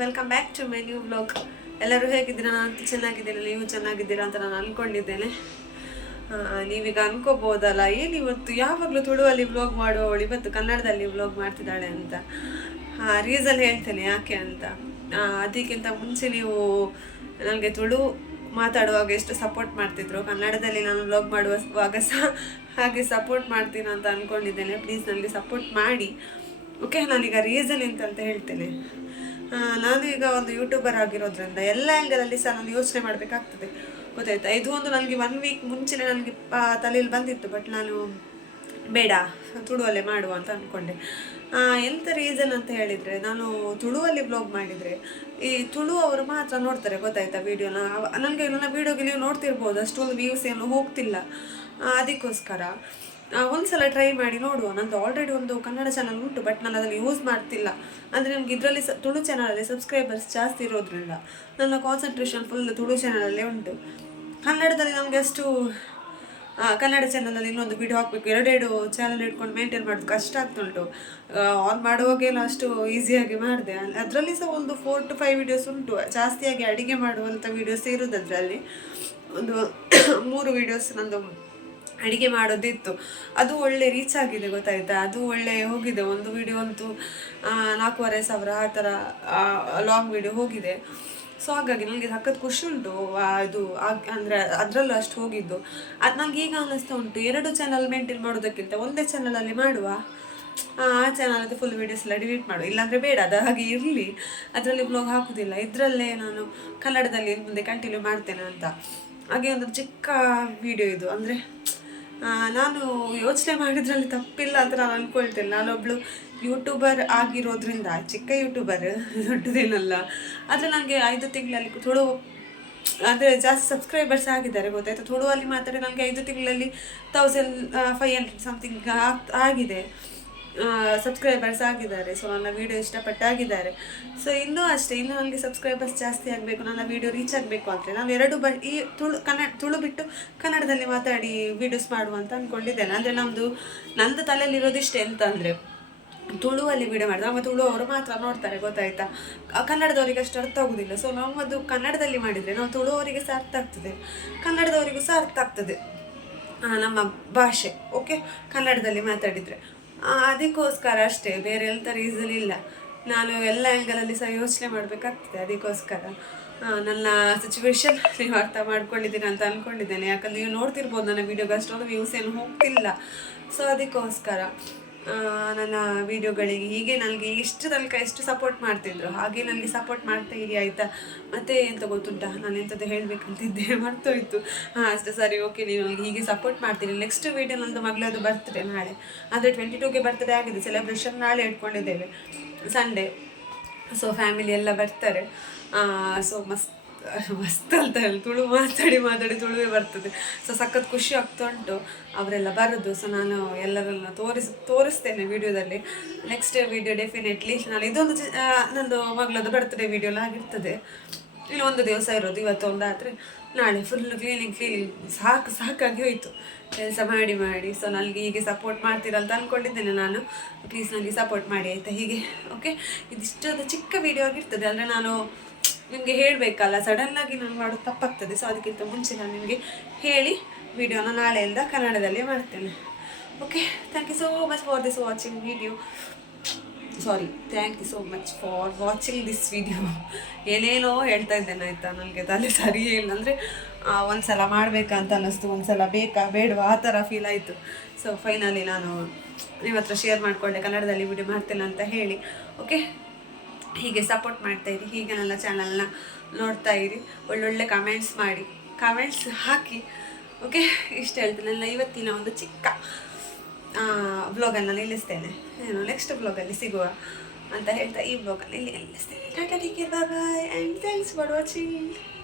Welcome back to my new blog ಎಲ್ಲರೂ ಹೇಗಿದ್ದೀರಾ? ನಾನು ಚೆನ್ನಾಗಿದ್ದೀರಾ ನೀವು ಚೆನ್ನಾಗಿದ್ದೀರಾ ಅಂತ ನಾನು ಅಂದ್ಕೊಂಡಿದ್ದೇನೆ ನೀವೀಗ ಅನ್ಕೋಬೋದಲ್ಲ ಏನಿವತ್ತು ಯಾವಾಗಲೂ ತುಳುವಲ್ಲಿ ವ್ಲಾಗ್ ಮಾಡುವವಳು ಇವತ್ತು ಕನ್ನಡದಲ್ಲಿ ವ್ಲಾಗ್ ಮಾಡ್ತಿದ್ದಾಳೆ ಅಂತ. ರೀಸನ್ ಹೇಳ್ತೇನೆ ಯಾಕೆ ಅಂತ. ಅದಕ್ಕಿಂತ ಮುಂಚೆ ನೀವು ನನಗೆ ತುಳು ಮಾತಾಡುವಾಗ ಎಷ್ಟು ಸಪೋರ್ಟ್ ಮಾಡ್ತಿದ್ರು, ಕನ್ನಡದಲ್ಲಿ ನಾನು ವ್ಲಾಗ್ ಮಾಡುವಾಗ ಸಹ ಹಾಗೆ ಸಪೋರ್ಟ್ ಮಾಡ್ತೀನಿ ಅಂತ ಅಂದ್ಕೊಂಡಿದ್ದೇನೆ ಪ್ಲೀಸ್ ನನಗೆ ಸಪೋರ್ಟ್ ಮಾಡಿ. ಓಕೆ ನಾನೀಗ ರೀಸನ್ ಎಂತ ಅಂತ ಹೇಳ್ತೇನೆ. ನಾನು ಈಗ ಒಂದು ಯೂಟ್ಯೂಬರ್ ಆಗಿರೋದ್ರಿಂದ ಎಲ್ಲ ಆ್ಯಂಗಲಲ್ಲಿ ಸಹ ನಾನು ಯೋಚನೆ ಮಾಡಬೇಕಾಗ್ತದೆ. ಗೊತ್ತಾಯ್ತಾ? ಇದು ಒಂದು ನನಗೆ ಒನ್ ವೀಕ್ ಮುಂಚೆನೇ ನನಗೆ ತಲೆಯಲ್ಲಿ ಬಂದಿತ್ತು ಬಟ್ ನಾನು ಬೇಡ, ತುಳುವಲ್ಲೇ ಮಾಡುವ ಅಂತ ಅಂದ್ಕೊಂಡೆ ಎಂತ ರೀಸನ್ ಅಂತ ಹೇಳಿದರೆ, ನಾನು ತುಳುವಲ್ಲಿ ಬ್ಲಾಗ್ ಮಾಡಿದರೆ, ಈ ತುಳು ಅವರು ಮಾತ್ರ ನೋಡ್ತಾರೆ, ಗೊತ್ತಾಯ್ತಾ ವೀಡಿಯೋನ ನನಗೆ ನನ್ನ ವೀಡಿಯೋಗೆ ನೀವು ನೋಡ್ತಿರ್ಬೋದು, ಅಷ್ಟೊಂದು ವ್ಯೂಸ್ ಏನು ಹೋಗ್ತಿಲ್ಲ. ಅದಕ್ಕೋಸ್ಕರ ಒಂದ್ಸಲ ಟ್ರೈ ಮಾಡಿ ನೋಡುವ. ನಂದು ಆಲ್ರೆಡಿ ಒಂದು ಕನ್ನಡ ಚಾನಲ್ ಉಂಟು ಬಟ್ ನಾನು ಅದನ್ನು ಯೂಸ್ ಮಾಡ್ತಿಲ್ಲ. ಅಂದರೆ ನಮ್ಗೆ ಇದರಲ್ಲಿ ಸ, ತುಳು ಚಾನಲಲ್ಲಿ ಸಬ್ಸ್ಕ್ರೈಬರ್ಸ್ ಜಾಸ್ತಿ ಇರೋದ್ರಿಂದ ನನ್ನ ಕಾನ್ಸಂಟ್ರೇಷನ್ ಫುಲ್ ತುಳು ಚಾನಲಲ್ಲೇ ಉಂಟು. ಕನ್ನಡದಲ್ಲಿ ನಮಗೆ ಅಷ್ಟು ಕನ್ನಡ ಚಾನಲಲ್ಲಿ ಇನ್ನೊಂದು ವಿಡಿಯೋ ಹಾಕಬೇಕು. ಎರಡೆರಡು ಚಾನಲ್ ಇಟ್ಕೊಂಡು ಮೇಂಟೈನ್ ಮಾಡೋದು ಕಷ್ಟ ಆಗ್ತುಂಟು ಆನ್ ಮಾಡುವಾಗೆಲ್ಲ ಅಷ್ಟು ಈಸಿಯಾಗಿ ಮಾಡಿದೆ. ಅದರಲ್ಲಿ ಸಹ ಒಂದು ಫೋರ್ ಟು ಫೈವ್ ವಿಡಿಯೋಸ್ ಉಂಟು. ಜಾಸ್ತಿಯಾಗಿ ಅಡಿಗೆ ಮಾಡುವಂಥ ವಿಡಿಯೋಸ್ ಇರೋದು ಅದರಲ್ಲಿ ಒಂದು ಮೂರು ವಿಡಿಯೋಸ್ ನಂದು ಅಡಿಗೆ ಮಾಡೋದಿತ್ತು. ಅದು ಒಳ್ಳೆ ರೀಚ್ ಆಗಿದೆ ಗೊತ್ತಾಯ್ತಾ? ಅದು ಒಳ್ಳೆ ಹೋಗಿದೆ. ಒಂದು ವಿಡಿಯೋ ಅಂತೂ ನಾಲ್ಕೂವರೆ ಸಾವಿರ ಆ ಥರ ಲಾಂಗ್ ವಿಡಿಯೋ ಹೋಗಿದೆ. ಸೊ ಹಾಗಾಗಿ ನನಗೆ ಸಖತ್ ಖುಷಿ ಉಂಟು. ಅದು ಅಂದರೆ ಅದರಲ್ಲೂ ಅಷ್ಟು ಹೋಗಿದ್ದು. ಅದು ನನಗೆ ಈಗ ಅನ್ನಿಸ್ತಾ ಉಂಟು. ಎರಡು ಚಾನಲ್ ಮೇಂಟೈನ್ ಮಾಡೋದಕ್ಕಿಂತ ಒಂದೇ ಚಾನಲಲ್ಲಿ ಮಾಡುವ? ಆ ಚಾನಲ್ ಅದು ಫುಲ್ ವೀಡಿಯೋಸ್ ಎಲ್ಲ ಡಿಲೀಟ್ ಮಾಡು ಇಲ್ಲಾಂದರೆ ಬೇಡ, ಅದು ಹಾಗೆ ಇರಲಿ. ಅದರಲ್ಲಿ ಬ್ಲಾಗ್ ಹಾಕೋದಿಲ್ಲ. ಇದರಲ್ಲೇ ನಾನು ಕನ್ನಡದಲ್ಲಿ ಮುಂದೆ ಕಂಟಿನ್ಯೂ ಮಾಡ್ತೇನೆ ಅಂತ. ಹಾಗೆ ಒಂದು ಚಿಕ್ಕ ವಿಡಿಯೋ ಇದು. ಅಂದರೆ ನಾನು ಯೋಚನೆ ಮಾಡಿದ್ರಲ್ಲಿ ತಪ್ಪಿಲ್ಲ ಅಂತ ನಾನು ಅಂದ್ಕೊಳ್ತೇನೆ ನಾನೊಬ್ಳು ಯೂಟ್ಯೂಬರ್ ಆಗಿರೋದ್ರಿಂದ, ಚಿಕ್ಕ ಯೂಟ್ಯೂಬರ್ ದೊಡ್ಡದೇನಲ್ಲ. ಆದರೆ ನನಗೆ ಐದು ತಿಂಗಳಲ್ಲಿ ತೋಳು ಅಂದರೆ ಜಾಸ್ತಿ ಸಬ್ಸ್ಕ್ರೈಬರ್ಸ್ ಆಗಿದ್ದಾರೆ ಗೊತ್ತಾಯ್ತು ಅಲ್ಲಿ ಮಾತಾಡಿ ನನಗೆ ಐದು ತಿಂಗಳಲ್ಲಿ ತೌಸಂಡ್ ಫೈವ್ ಹಂಡ್ರೆಡ್ ಸಮಥಿಂಗ್ ಆಗಿದೆ. ಸಬ್ಸ್ಕ್ರೈಬರ್ಸ್ ಆಗಿದ್ದಾರೆ ಸೊ ನನ್ನ ವೀಡಿಯೋ ಇಷ್ಟಪಟ್ಟಾಗಿದ್ದಾರೆ. ಸೊ ಇನ್ನೂ ಅಷ್ಟೇ, ಇನ್ನೂ ನನಗೆ ಸಬ್ಸ್ಕ್ರೈಬರ್ಸ್ ಜಾಸ್ತಿ ಆಗಬೇಕು, ನನ್ನ ವೀಡಿಯೋ ರೀಚ್ ಆಗಬೇಕು ಅಂದರೆ ನಾವು ಎರಡು ಬ, ಈ ತುಳು, ಕನ್ನಡ, ತುಳು ಬಿಟ್ಟು ಕನ್ನಡದಲ್ಲಿ ಮಾತಾಡಿ ವೀಡಿಯೋಸ್ ಮಾಡುವ ಅಂತ ಅಂದ್ಕೊಂಡಿದ್ದೇನೆ ಅಂದರೆ ನಮ್ಮದು ನಂದು ತಲೆಯಲ್ಲಿರೋದಿಷ್ಟೇ ಎಂತ ಅಂದರೆ ತುಳುವಲ್ಲಿ ವಿಡಿಯೋ ಮಾಡಿದ್ರೆ ಮತ್ತು ತುಳು ಅವರು ಮಾತ್ರ ನೋಡ್ತಾರೆ, ಗೊತ್ತಾಯ್ತಾ? ಕನ್ನಡದವರಿಗೆ ಅಷ್ಟು ಅರ್ಥ ಆಗೋದಿಲ್ಲ. ಸೊ ನಾವು ಕನ್ನಡದಲ್ಲಿ ಮಾಡಿದರೆ ನಾವು ತುಳುವರಿಗೆ ಸಹ ಅರ್ಥ ಆಗ್ತದೆ. ಕನ್ನಡದವರಿಗೂ ಸಹ ಅರ್ಥ ಆಗ್ತದೆ. ನಮ್ಮ ಭಾಷೆ ಓಕೆ ಕನ್ನಡದಲ್ಲಿ ಮಾತಾಡಿದರೆ. ಅದಕ್ಕೋಸ್ಕರ ಅಷ್ಟೇ, ಬೇರೆ ಎಂಥ ರೀಸನ್ ಇಲ್ಲ. ನಾನು ಎಲ್ಲ ಆ್ಯಂಗಲಲ್ಲಿ ಸಹ ಯೋಚನೆ ಮಾಡಬೇಕಾಗ್ತದೆ, ಅದಕ್ಕೋಸ್ಕರ. ನನ್ನ ಸಿಚುವೇಶನ್ ನೀವು ಅರ್ಥ ಮಾಡ್ಕೊಂಡಿದ್ದೀನಿ ಅಂತ ಅಂದ್ಕೊಂಡಿದ್ದೇನೆ ಯಾಕಂದರೆ ನೀವು ನೋಡ್ತಿರ್ಬೋದು, ನನ್ನ ವೀಡಿಯೋಗೆ ಅಷ್ಟೊಂದು ವ್ಯೂಸ್ ಏನು ಹೋಗ್ತಿಲ್ಲ. ಸೊ ಅದಕ್ಕೋಸ್ಕರ. ನನ್ನ ವೀಡಿಯೋಗಳಿಗೆ ಹೀಗೆ ನನಗೆ ಇಷ್ಟು ತನಕ ಎಷ್ಟು ಸಪೋರ್ಟ್ ಮಾಡ್ತಿದ್ರು, ಹಾಗೆ ನನಗೆ ಸಪೋರ್ಟ್ ಮಾಡ್ತಾ ಇರಿ ಆಯಿತಾ? ಮತ್ತೆ ಎಂತ ಗೊತ್ತುಂಟಾ? ನಾನು ಎಂಥದ್ದು ಹೇಳಬೇಕಂತಿದ್ದೆ, ಮರ್ತೋಯ್ತು. ಹಾಂ, ಅಷ್ಟೇ, ಸರಿ ಓಕೆ ನೀವು ನನಗೆ ಹೀಗೆ ಸಪೋರ್ಟ್ ಮಾಡ್ತೀನಿ ನೆಕ್ಸ್ಟ್ ವೀಡಿಯೋ ನಂದು ಮಗಳದು ಬರ್ತದೆ ನಾಳೆ. ಅಂದರೆ ಟ್ವೆಂಟಿ ಟೂಗೆ ಬರ್ತದೆ ಆಗಿದೆ ಸೆಲೆಬ್ರೇಷನ್ ನಾಳೆ ಇಟ್ಕೊಂಡಿದ್ದೇವೆ. ಸಂಡೇ ಸೊ ಫ್ಯಾಮಿಲಿ ಎಲ್ಲ ಬರ್ತಾರೆ. ಸೊ ಮಸ್ತ್. ಮಸ್ತ್ ಅಂತ ಹೇಳಿ ತುಳು ಮಾತಾಡಿ ಮಾತಾಡಿ ತುಳುವೇ ಬರ್ತದೆ. ಸೊ ಸಖತ್ ಖುಷಿ ಆಗ್ತಾ ಉಂಟು. ಅವರೆಲ್ಲ ಬರೋದು. ಸೊ ನಾನು ಎಲ್ಲರನ್ನ ತೋರಿಸ್, ತೋರಿಸ್ತೇನೆ ವಿಡಿಯೋದಲ್ಲಿ. ನೆಕ್ಸ್ಟ್ ವಿಡಿಯೋ ಡೆಫಿನೆಟ್ಲಿ ನಾನು ಇದೊಂದು ನಂದು ಮಗಳದ್ದು ಬರ್ತ್ಡೇ ವಿಡಿಯೋ ಆಗಿರ್ತದೆ. ಇಲ್ಲಿ ಒಂದು ದಿವಸ ಇರೋದು. ಇವತ್ತು ಒಂದಾದರೆ ನಾಳೆ ಫುಲ್ ಕ್ಲೀನಿಂಗ್ ಕ್ಲೀನಿಂಗ್ ಸಾಕು, ಸಾಕಾಗಿ ಹೋಯಿತು. ಕೆಲಸ ಮಾಡಿ ಮಾಡಿ. ಸೊ ನನಗೆ ಹೀಗೆ ಸಪೋರ್ಟ್ ಮಾಡ್ತೀರಲ್ಲ ಅಂದ್ಕೊಂಡಿದ್ದೇನೆ ನಾನು. ಪ್ಲೀಸ್ ನನಗೆ ಸಪೋರ್ಟ್ ಮಾಡಿ ಆಯಿತಾ ಹೀಗೆ. ಓಕೆ ಇದಿಷ್ಟೊಂದು ಚಿಕ್ಕ ವಿಡಿಯೋ ಆಗಿರ್ತದೆ. ಅಂದರೆ ನಾನು ನಿಮಗೆ ಹೇಳಬೇಕಲ್ಲ ಸಡನ್ನಾಗಿ ನಾನು ಮಾಡೋದು ತಪ್ಪಾಗ್ತದೆ. ಸೊ ಅದಕ್ಕಿಂತ ಮುಂಚೆ ನಾನು ನಿಮಗೆ ಹೇಳಿ ವಿಡಿಯೋನ ನಾಳೆಯಿಂದ ಕನ್ನಡದಲ್ಲಿ ಮಾಡ್ತೇನೆ. Okay thank you so much for this watching video sorry thank you so much for watching this video ಏನೇನೋ ಹೇಳ್ತಾ ಇದ್ದೇನೆ, ಆಯಿತಾ? ನನಗೆ ತಲೆ ಸರಿಯೇ ಇಲ್ಲ. ಅಂದರೆ ಒಂದು ಸಲ ಮಾಡಬೇಕಂತ ಅನ್ನಿಸ್ತು ಒಂದು ಸಲ ಬೇಕಾ, ಬೇಡವಾ? ಆ ಥರ ಫೀಲ್ ಆಯಿತು. ಸೊ ಫೈನಲಿ ನಾನು ನಿಮ್ಮ ಹತ್ರ ಶೇರ್ ಮಾಡಿಕೊಂಡೆ, ಕನ್ನಡದಲ್ಲಿ ವಿಡಿಯೋ ಮಾಡ್ತೇನೆ ಅಂತ ಹೇಳಿ. ಓಕೆ ಹೀಗೆ ಸಪೋರ್ಟ್ ಮಾಡ್ತಾ ಇರಿ, ಹೀಗೆ ನನ್ನ ಚಾನಲ್ನ ನೋಡ್ತಾ ಇರಿ, ಒಳ್ಳೊಳ್ಳೆ ಕಮೆಂಟ್ಸ್ ಮಾಡಿ. ಕಮೆಂಟ್ಸ್ ಹಾಕಿ ಓಕೆ ಇಷ್ಟು ಹೇಳ್ತೀನಿ. ನನ್ನ ಇವತ್ತಿನ ಒಂದು ಚಿಕ್ಕ ವ್ಲಾಗನ್ನು ನಿಲ್ಲಿಸ್ತೇನೆ. ನಾನು ನೆಕ್ಸ್ಟ್ ವ್ಲಾಗಲ್ಲಿ ಸಿಗುವ ಅಂತ ಹೇಳ್ತಾ ಈ ವ್ಲಾಗನ್ನು ಇಲ್ಲಿ ನಿಲ್ಲಿಸ್ತೇನೆ. Tata take bye and thanks for watching